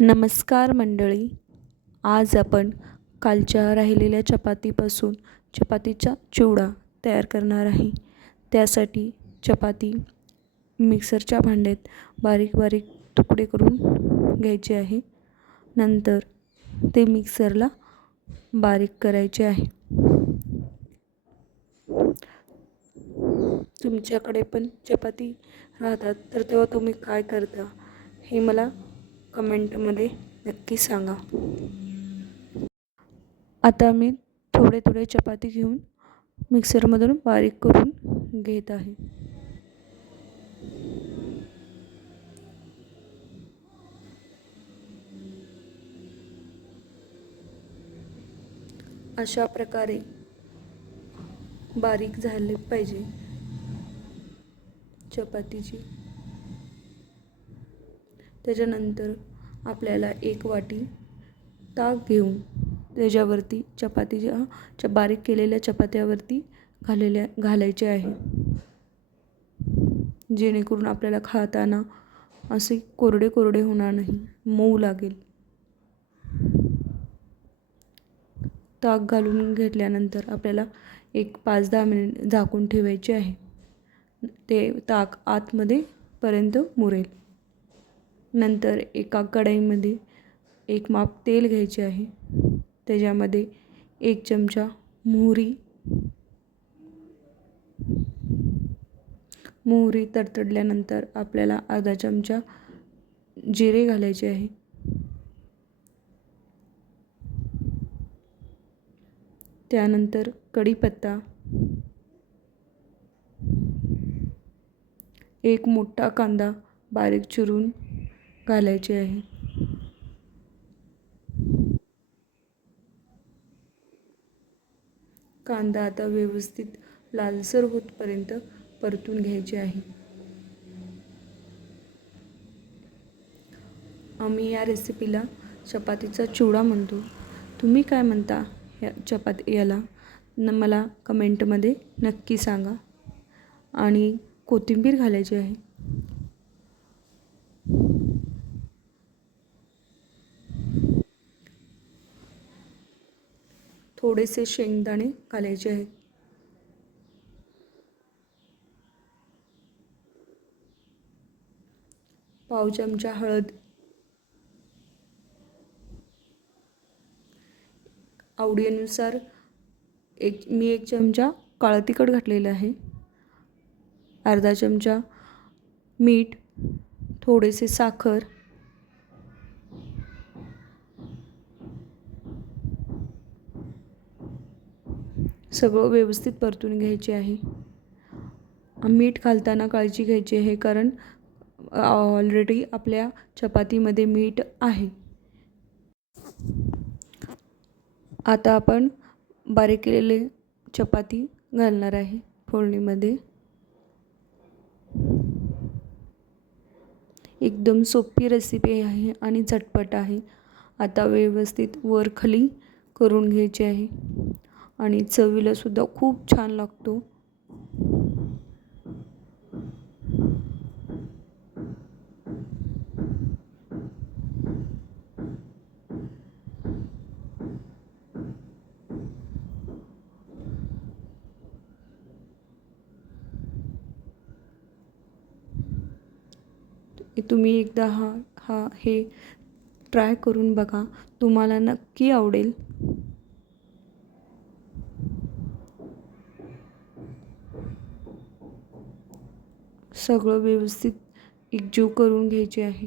नमस्कार मंडळी. आज आपण कालच्या राहिलेल्या चपातीपासून चपातीचा चिवडा तयार करणार आहे. त्यासाठी चपाती मिक्सरच्या भांड्यात बारीक बारीक तुकडे करून घ्यायचे आहे. नंतर ते मिक्सरला बारीक करायचे आहे. तुमच्याकडे पण चपाती राहतात तर तेव्हा तुम्ही काय करता हे मला कमेंटमध्ये नक्की सांगा. आता मी थोडे थोडे चपाती घेऊन मिक्सरमधून बारीक करून घेत आहे. अशा प्रकारे बारीक झाले पाहिजे चपातीची. त्याच्यानंतर आपल्याला एक वाटी ताक घेऊन त्याच्यावरती चपातीच्या च बारीक केलेल्या चपात्यावरती घालेल्या घालायचे आहे. जेणेकरून आपल्याला खाताना असे कोरडे कोरडे होणार नाही मऊ लागेल. ताक घालून घेतल्यानंतर आपल्याला एक पाच दहा मिनिट झाकून ठेवायचे आहे. ते ताक आतमध्ये पर्यंत मुरेल. नंतर एका कढईमध्ये एक माप तेल घ्यायचे आहे. त्याच्यामध्ये एक चमचा मोहरी मोहरी तडतडल्यानंतर आपल्याला अर्धा चमचा जिरे घालायचे आहे. त्यानंतर कढीपत्ता एक मोठा कांदा बारीक चिरून घालायचे आहे. कांदा आता व्यवस्थित लालसर होतपर्यंत परतून घ्यायचे आहे. आम्ही या रेसिपीला चपातीचा चिवडा म्हणतो. तुम्ही काय म्हणता या चपाती याला? न मला कमेंटमध्ये नक्की सांगा. आणि कोथिंबीर घालायची आहे. थोडेसे शेंगदाणे घालायचे आहेत. पाव चमचा हळद. आवडीनुसार एक मी एक चमचा काळं तिखट घातलेलं आहे. अर्धा चमचा मीठ थोडेसे साखर. सगळं व्यवस्थित परतून घ्यायचे आहे. मीठ घालताना काळजी घ्यायची आहे कारण ऑलरेडी आपल्या चपातीमध्ये मीठ आहे. आता आपण बारीक केलेले चपाती घालणार आहे फोडणीमध्ये. एकदम सोपी रेसिपी आहे आणि झटपट आहे. आता व्यवस्थित वर खाली करून घ्यायची आहे. आणि चवीलासुद्धा खूप छान लागतो. तुम्ही एकदा हा हा हे ट्राय करून बघा. तुम्हाला नक्की आवडेल. सगळं व्यवस्थित एकजीव करून घ्यायचे आहे.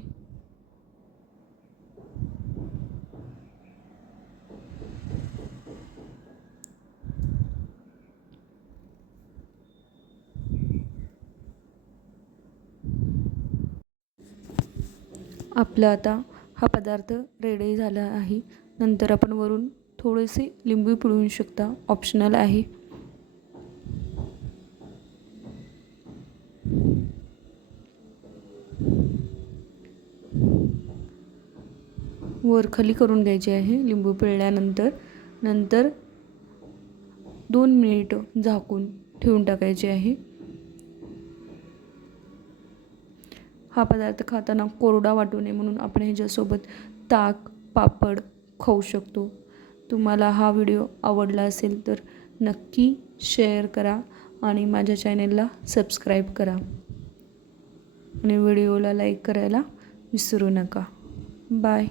आपलं आता हा पदार्थ रेडी झाला आहे. नंतर आपण वरून थोडेसे लिंबू पिळवू शकता. ऑप्शनल आहे. वरखाली करून घ्यायची आहे. लिंबू पिळल्यानंतर नंतर दोन मिनिट झाकून ठेवून टाकायचे आहे. हा पदार्थ खाताना कोरडा वाटू नये म्हणून आपण ह्याच्यासोबत ताक पापड खाऊ शकतो. तुम्हाला हा व्हिडिओ आवडला असेल तर नक्की शेअर करा आणि माझ्या चॅनेलला सबस्क्राईब करा. आणि व्हिडिओला लाईक करायला विसरू नका. बाय.